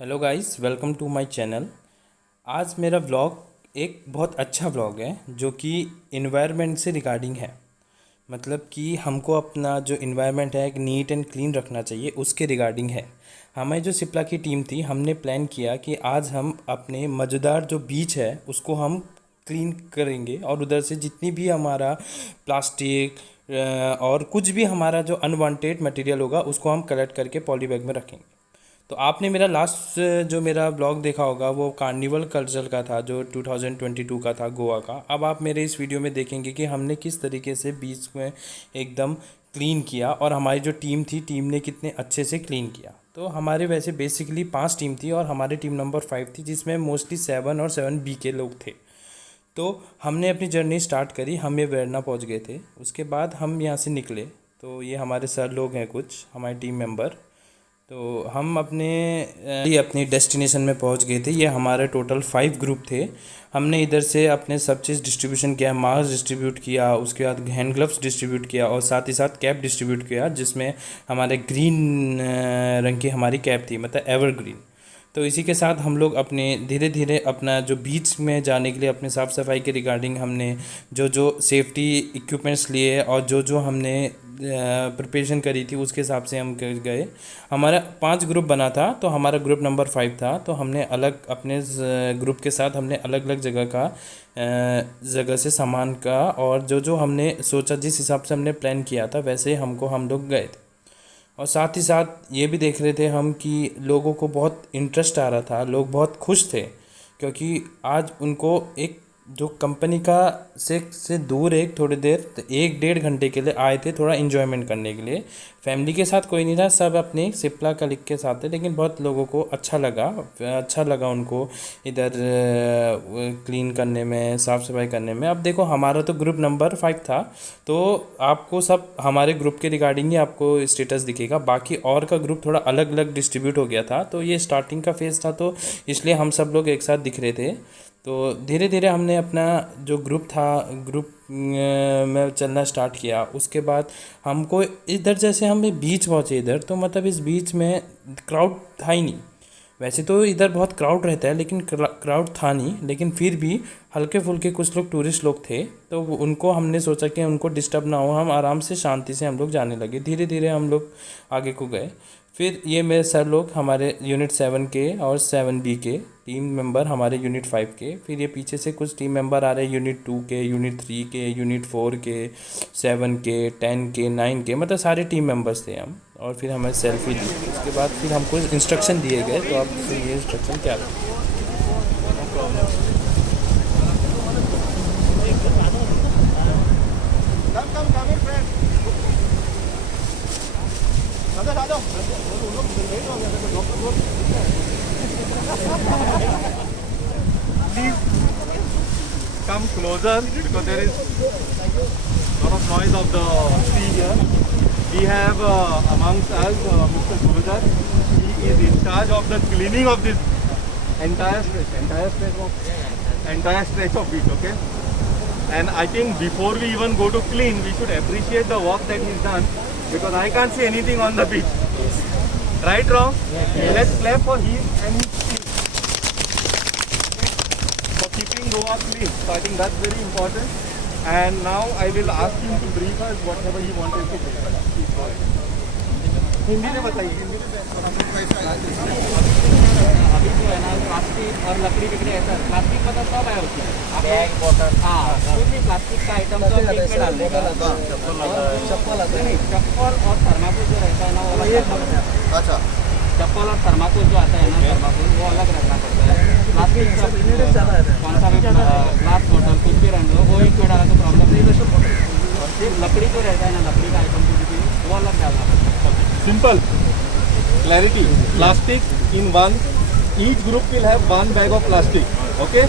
Hello guys, welcome to my channel. आज मेरा vlog एक बहुत अच्छा व्लॉग है जो कि इन्वायरमेंट से रिगार्डिंग है। मतलब कि हमको अपना जो इन्वायरमेंट है एक नीट एंड क्लीन रखना चाहिए, उसके रिगार्डिंग है। हमें जो सिप्ला की टीम थी, हमने प्लान किया कि आज हम अपने मज़ेदार जो बीच है उसको हम क्लीन करेंगे और उधर से जितनी भी हमारा प्लास्टिक और कुछ भी हमारा जो अनवांटेड मटेरियल होगा उसको हम कलेक्ट करके पॉली बैग में रखेंगे। तो आपने मेरा लास्ट जो मेरा ब्लॉग देखा होगा वो कार्निवल कल्चर का था, जो 2022 का था, गोवा का। अब आप मेरे इस वीडियो में देखेंगे कि हमने किस तरीके से बीच में एकदम क्लीन किया और हमारी जो टीम ने कितने अच्छे से क्लीन किया। तो हमारे वैसे बेसिकली 5 टीम थी और हमारी टीम नंबर 5 थी, जिसमें मोस्टली 7 और 7B के लोग थे। तो हमने अपनी जर्नी स्टार्ट करी, हम ये वेरना पहुंच गए थे। उसके बाद हम यहाँ से निकले। तो ये हमारे सर लोग हैं, कुछ हमारे टीम मेंबर। तो हम अपनी डेस्टिनेशन में पहुंच गए थे। ये हमारे टोटल 5 ग्रुप थे। हमने इधर से अपने सब चीज़ डिस्ट्रीब्यूशन किया, मास्क डिस्ट्रीब्यूट किया, उसके बाद हैंड ग्लव्स डिस्ट्रीब्यूट किया और साथ ही साथ कैप डिस्ट्रीब्यूट किया, जिसमें हमारे ग्रीन रंग की हमारी कैप थी, मतलब एवरग्रीन। तो इसी के साथ हम लोग अपने धीरे धीरे अपना जो बीच में जाने के लिए अपने साफ़ सफाई के रिगार्डिंग हमने जो जो सेफ्टी इक्विपमेंट्स लिए और जो जो हमने प्रिपरेशन करी थी उसके हिसाब से हम गए। हमारा 5 ग्रुप बना था, तो हमारा ग्रुप नंबर 5 था। तो हमने अलग अपने ग्रुप के साथ हमने अलग अलग जगह से सामान का और जो जो हमने सोचा, जिस हिसाब से हमने प्लान किया था वैसे हम लोग गए थे। और साथ ही साथ ये भी देख रहे थे हम कि लोगों को बहुत इंटरेस्ट आ रहा था, लोग बहुत खुश थे, क्योंकि आज उनको एक जो कंपनी का से दूर एक थोड़ी देर 1-1.5 घंटे के लिए आए थे, थोड़ा इन्जॉयमेंट करने के लिए। फैमिली के साथ कोई नहीं था, सब अपने सिप्ला कलीग के साथ थे, लेकिन बहुत लोगों को अच्छा लगा उनको इधर क्लीन करने में, साफ़ सफाई करने में। अब देखो, हमारा तो ग्रुप नंबर 5 था, तो आपको सब हमारे ग्रुप के रिगार्डिंग ही आपको स्टेटस दिखेगा। बाकी और का ग्रुप थोड़ा अलग अलग डिस्ट्रीब्यूट हो गया था, तो ये स्टार्टिंग का फेज़ था, तो इसलिए हम सब लोग एक साथ दिख रहे थे। तो धीरे धीरे हमने अपना जो ग्रुप में चलना स्टार्ट किया। उसके बाद हमको इधर, जैसे हम बीच पहुँचे इधर, तो मतलब इस बीच में क्राउड था ही नहीं। वैसे तो इधर बहुत क्राउड रहता है, लेकिन क्राउड था नहीं, लेकिन फिर भी हल्के फुल्के कुछ लोग टूरिस्ट लोग थे। तो उनको हमने सोचा कि उनको डिस्टर्ब ना हो, हम आराम से शांति से हम लोग जाने लगे। धीरे धीरे हम लोग आगे को गए। फिर ये मेरे सर लोग हमारे यूनिट 7 के और 7B के टीम मेंबर, हमारे यूनिट 5 के। फिर ये पीछे से कुछ टीम मेंबर आ रहे हैं, यूनिट 2 के, यूनिट 3 के, यूनिट 4 के, 7 के, 10 के, 9 के, मतलब सारे टीम मेंबर्स थे हम। और फिर हमें सेल्फी ली। उसके बाद फिर हमको इंस्ट्रक्शन दिए गए, तो आप ये इंस्ट्रक्शन क्या था? Come closer because there is lot of noise of the sea here. We have amongst us Mr. Gurujar. He is in charge of the cleaning of this entire stretch of beach. Okay, and I think before we even go to clean, we should appreciate the work that he's done, because I can't see anything on the beach. Right, wrong? Let's clap for him and his team for keeping Goa clean. So I think that's very important. And now I will ask him to brief us whatever he wanted to brief us. Please go ahead. Hindi में बताइए। अभी जो है ना, plastic और लकड़ी बिकने ऐसा प्लास्टिक मतलब सब है उसमें, बैग बोतल, हाँ, कुछ भी प्लास्टिक का आइटम सब एक में डालने का। चप्पल नहीं, चप्पल और थर्माकोल जो रहता है ना, वो अलग। अच्छा, चप्पल और थर्माकोल जो आता है ना, थर्माकोल वो अलग रखना पड़ता है। प्लास्टिक कौन सा भी ग्लास बोतल कुछ भी रख लो, वो एक में डाला तो प्रॉब्लम नहीं। और फिर लकड़ी जो रहता है ना, लकड़ी का आइटम वो अलग डालना पड़ता है। Simple clarity. Plastic in one. Each group will have one bag of plastic. Okay?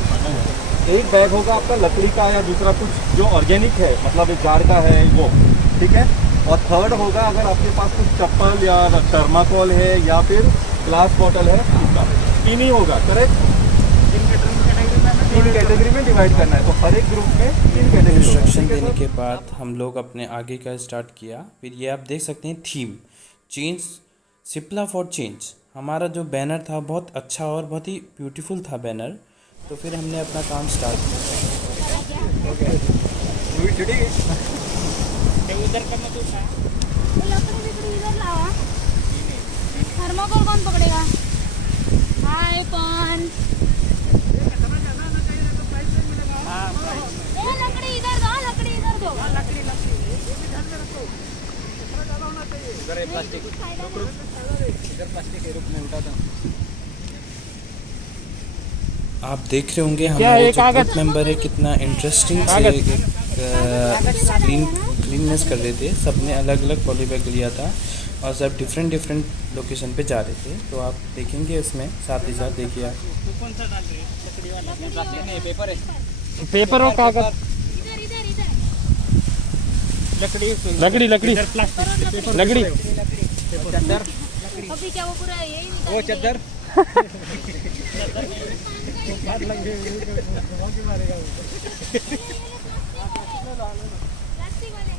एक बैग होगा आपका लकड़ी का या दूसरा कुछ जो ऑर्गेनिक है, मतलब एक जार का है वो, ठीक है। और थर्ड होगा अगर आपके पास कुछ चप्पल या थर्माकोल है या फिर ग्लास बॉटल है, उसका 3 ही होगा। करेक्ट? 3 कैटेगरी में डिवाइड करना है, तो हर एक ग्रुप में 3 कैटेगरी। इंस्ट्रक्शन देने के बाद हम लोग अपने आगे का स्टार्ट किया। फिर ये आप देख सकते हैं, theme change, Cipla for change. हमारा जो बैनर था बहुत अच्छा और बहुत ही ब्यूटीफुल था बैनर। तो फिर हमने अपना काम स्टार्ट किया। थर्माकोल कौन पकड़ेगा? हाय कौन? लकड़ी इधर दो, लकड़ी इधर दो। आप देख रहे होंगे हमारे जो ग्रुप मेंबर है कितना इंटरेस्टिंग से क्लीननेस कर रहे थे। सबने अलग अलग पॉली बैग लिया था और सब डिफरेंट डिफरेंट लोकेशन पे जा रहे थे। तो आप देखेंगे इसमें साथ ही साथ देखिए आप। पेपर है, पेपर और कागज, इधर इधर इधर। लकड़ी लकड़ी लकड़ी। चद्दर, अभी क्या वो पूरा यही वो चद्दर, प्लास्टिक वाले।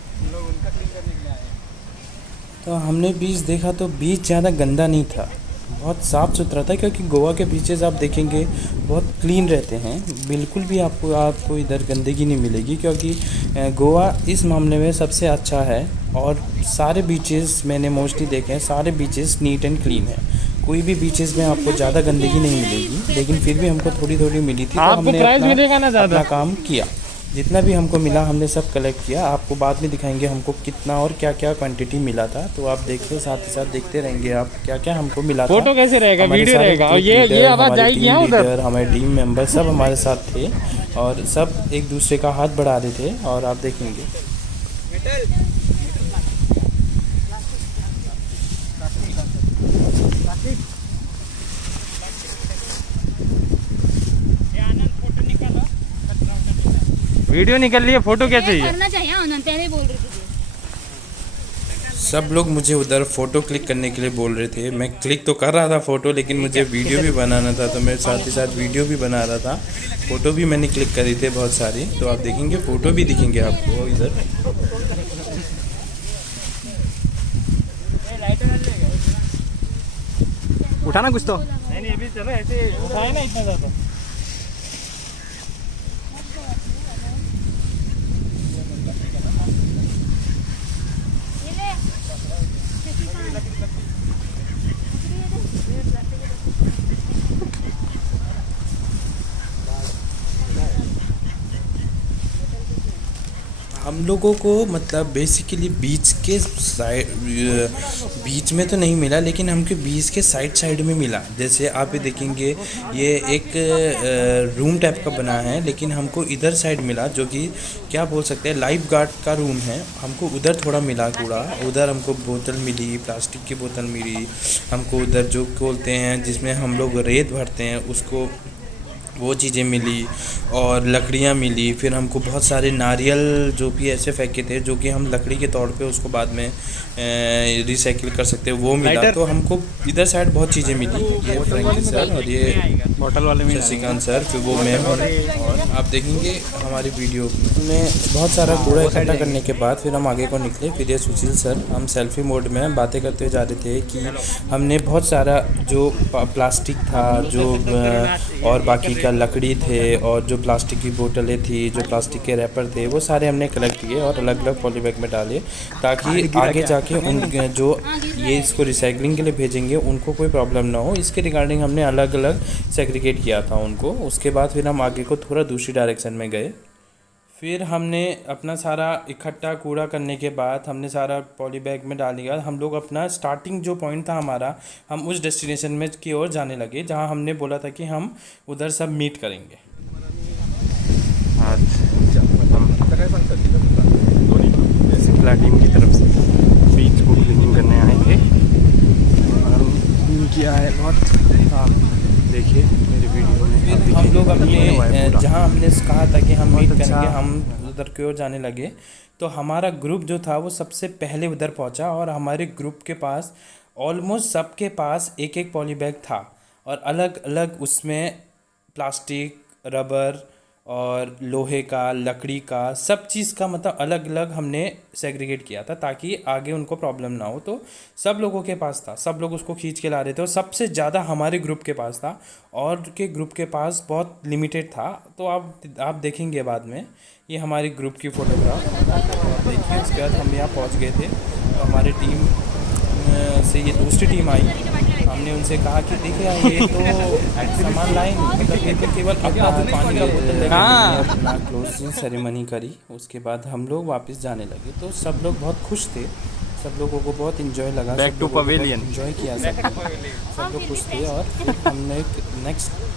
तो हमने बीच देखा तो बीच ज़्यादा गंदा नहीं था, बहुत साफ़ सुथरा था। क्योंकि गोवा के बीचेस आप देखेंगे बहुत क्लीन रहते हैं, बिल्कुल भी आपको इधर गंदगी नहीं मिलेगी। क्योंकि गोवा इस मामले में सबसे अच्छा है। और सारे बीचेस मैंने मोस्टली देखे हैं, सारे बीचेस नीट एंड क्लीन है। कोई भी बीचेस में आपको ज़्यादा गंदगी नहीं मिलेगी, लेकिन फिर भी हमको थोड़ी थोड़ी मिली थी। तो आपको हमने प्राइस मिलेगा ना ज़्यादा? अपना काम किया, जितना भी हमको मिला हमने सब कलेक्ट किया। आपको बाद में दिखाएंगे हमको कितना और क्या क्या क्वांटिटी मिला था। तो आप देखिए, साथ ही साथ देखते रहेंगे आप क्या क्या हमको मिला था। फोटो कैसे रहेगा, हमारे वीडियो सारे रहेगा। और ग्रुप ये लीडर, आवाज़ हमारे जाएगी टीम यहाँ उधर। लीडर, हमारे टीम मेंबर सब हमारे साथ थे और सब एक दूसरे का हाथ बढ़ा रहे थे। और आप देखेंगे वीडियो निकल रही है, फोटो क्या चाहिए? करना चाहिए आनंद, पहले बोल रही थी। सब लोग मुझे उधर फ़ोटो क्लिक करने के लिए बोल रहे थे। मैं क्लिक तो कर रहा था फ़ोटो, लेकिन मुझे वीडियो भी बनाना था। तो मैं साथ ही साथ वीडियो भी बना रहा था, फ़ोटो भी मैंने क्लिक करी थे बहुत सारी। तो आप देखेंगे फ़ोटो भी दिखेंगे आपको इधर। उठाना कुछ तो। नहीं अभी चलो, ऐसे उठाए ना इतना ज़्यादा। ये ले। हम लोगों को मतलब बेसिकली बीच के साइड, बीच में तो नहीं मिला, लेकिन हमको बीच के साइड में मिला। जैसे आप ये देखेंगे ये एक रूम टाइप का बना है, लेकिन हमको इधर साइड मिला, जो कि क्या बोल सकते हैं लाइफ गार्ड का रूम है। हमको उधर थोड़ा मिला कूड़ा, उधर हमको बोतल मिली, प्लास्टिक की बोतल मिली। हमको उधर जो बोलते हैं जिसमें हम लोग रेत भरते हैं उसको, वो चीज़ें मिली और लकड़ियाँ मिली। फिर हमको बहुत सारे नारियल जो भी ऐसे फेंके थे, जो कि हम लकड़ी के तौर पे उसको बाद में रिसाइकिल कर सकते हैं, वो मिला। तो हमको इधर साइड बहुत चीज़ें मिली। ये फ्रैंकी सर और ये बॉटल वाले में शशिकांत सर, फिर वो मैं और आप देखेंगे हमारी वीडियो में बहुत सारा कूड़ा इकट्ठा करने के बाद फिर हम आगे को निकले। फिर ये सुशील सर, हम सेल्फी मोड में बातें करते हुए जा रहे थे कि हमने बहुत सारा जो प्लास्टिक था, जो और बाकी का लकड़ी थे, और जो प्लास्टिक की बोतलें थी, जो प्लास्टिक के रैपर थे, वो सारे हमने कलेक्ट किए और अलग अलग पॉली बैग में डाले, ताकि आगे जाके उन जो ये इसको रिसाइकलिंग के लिए भेजेंगे उनको कोई प्रॉब्लम ना हो। इसके रिगार्डिंग हमने अलग अलग सेग्रीगेट किया था उनको। उसके बाद फिर हम आगे को थोड़ा दूसरी डायरेक्शन में गए। फिर हमने अपना सारा इकट्ठा कूड़ा करने के बाद हमने सारा पॉली बैग में डाल दिया। हम लोग अपना स्टार्टिंग जो पॉइंट था हमारा, हम उस डेस्टिनेशन में की ओर जाने लगे जहां हमने बोला था कि हम उधर सब मीट करेंगे। सिप्ला टीम की तरफ से बीच को क्लीनिंग करने आए थे और किया है बहुत। हाँ देखिए मेरी वीडियो में। फिर हम लोग अपने जहाँ हमने कहा था कि हम मीट करेंगे, हम उधर की ओर जाने लगे। तो हमारा ग्रुप जो था वो सबसे पहले उधर पहुँचा और हमारे ग्रुप के पास ऑलमोस्ट सबके पास एक एक पॉली बैग था और अलग अलग उसमें प्लास्टिक, रबर और लोहे का, लकड़ी का, सब चीज़ का मतलब अलग अलग हमने सेग्रीगेट किया था ताकि आगे उनको प्रॉब्लम ना हो। तो सब लोगों के पास था, सब लोग उसको खींच के ला रहे थे और सबसे ज़्यादा हमारे ग्रुप के पास था और के ग्रुप के पास बहुत लिमिटेड था। तो आप देखेंगे बाद में, ये हमारे ग्रुप की फ़ोटोग्राफ देखिए। उसके बाद हम यहाँ पहुँच गए थे तो हमारी टीम से ये दूसरी टीम आई। हमने उनसे कहा कि देखिए ये तो सामान लाए नहीं, मतलब ये तो केवल अपना पानी का बोतल लेके अपना क्लोजिंग सेरेमनी करी। उसके बाद हम लोग वापस जाने लगे तो सब लोग बहुत खुश थे, सब लोगों को बहुत इन्जॉय लगा, Back to pavilion. इन्जॉय किया सब लोग खुश थे। और फिर हमने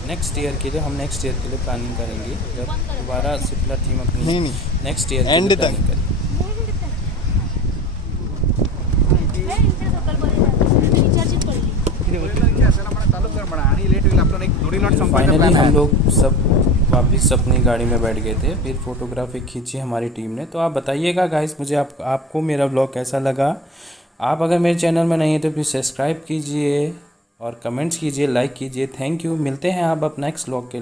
नेक्स्ट ईयर के लिए प्लानिंग करेंगे जब दोबारा सिप्ला टीम अपनी नेक्स्ट ईयर End तक। प्लानिंग करेगी। फाइनली हम लोग सब वापस अपनी गाड़ी में बैठ गए थे, फिर फोटोग्राफी खींची हमारी टीम ने। तो आप बताइएगा गाइस मुझे आपको मेरा व्लॉग कैसा लगा। आप अगर मेरे चैनल में नहीं है तो प्लीज़ सब्सक्राइब कीजिए और कमेंट्स कीजिए, लाइक कीजिए। Thank you. मिलते हैं आप नेक्स्ट व्लॉग के लिए।